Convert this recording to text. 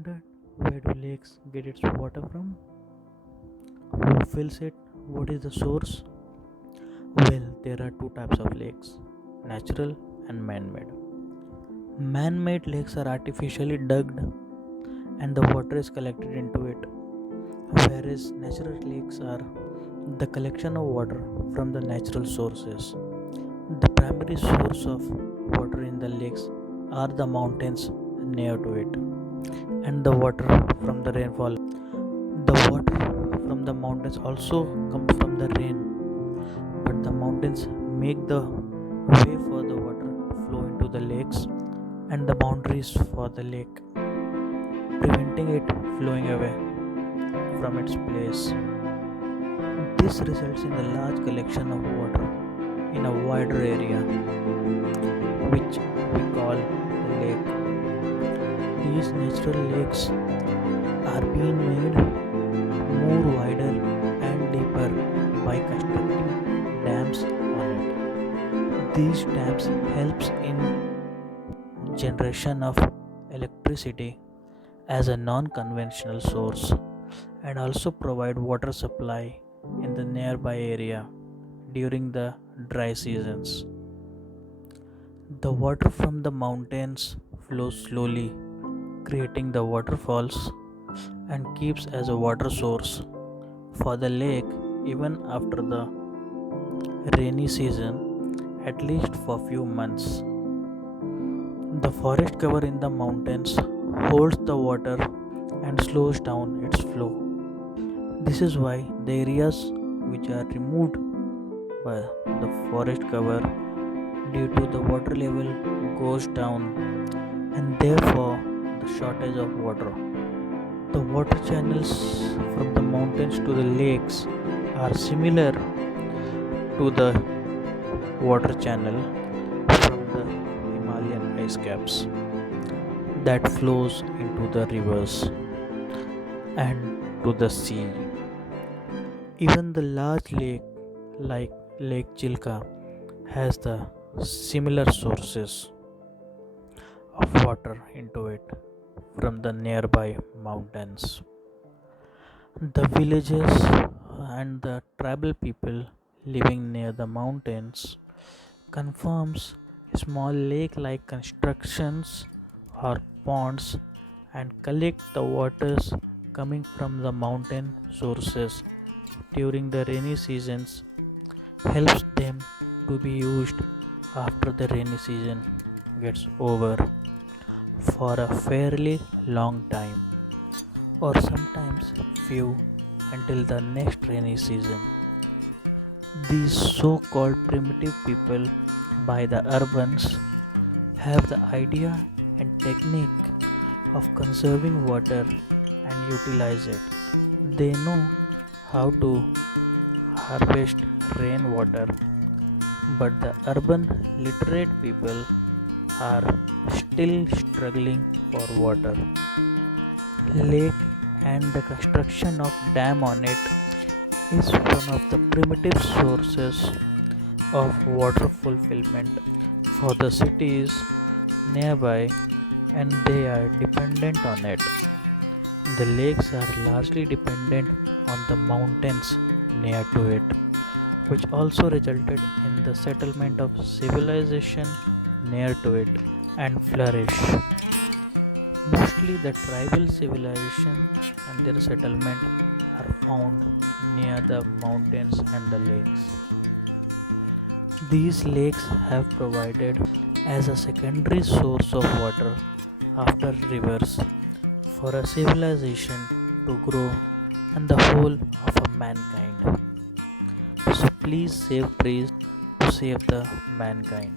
wondered where do lakes get its water from? Who fills it? What is the source? Well, there are two types of lakes, natural and man made. Man made lakes are artificially dug and the water is collected into it, whereas natural lakes are the collection of water from the natural sources. The primary source of water in the lakes are the mountains near to it, and the water from the rainfall. The water from the mountains also comes from the rain, but the mountains make the way for the water to flow into the lakes and the boundaries for the lake, preventing it flowing away from its place. This results in a large collection of water in a wider area, which we call the lake. These natural lakes are being made more wider and deeper by constructing dams on it. These dams helps in generation of electricity as a non-conventional source and also provide water supply in the nearby area during the dry seasons. The water from the mountains flows slowly, creating the waterfalls and keeps as a water source for the lake even after the rainy season, at least for few months. The forest cover in the mountains holds the water and slows down its flow. This is why the areas which are removed by the forest cover due to the water level goes down and therefore the shortage of water. The water channels from the mountains to the lakes are similar to the water channel from the Himalayan ice caps that flows into the rivers and to the sea. Even the large lake like Lake Chilka has the similar sources of water into it from the nearby mountains. The villages and the tribal people living near the mountains confirms small lake-like constructions or ponds and collect the waters coming from the mountain sources during the rainy seasons helps them to be used after the rainy season gets over for a fairly long time or sometimes few until the next rainy season. These so-called primitive people by the urbans have the idea and technique of conserving water and utilize it. They know how to harvest rainwater, but the urban literate people are still struggling for water. Lake and the construction of dam on it is one of the primitive sources of water fulfillment for the cities nearby and they are dependent on it. The lakes are largely dependent on the mountains near to it, which also resulted in the settlement of civilization near to it and flourish. Mostly the tribal civilization and their settlement are found near the mountains and the lakes. These lakes have provided as a secondary source of water after rivers for a civilization to grow and the whole of a mankind. So please save trees to save the mankind.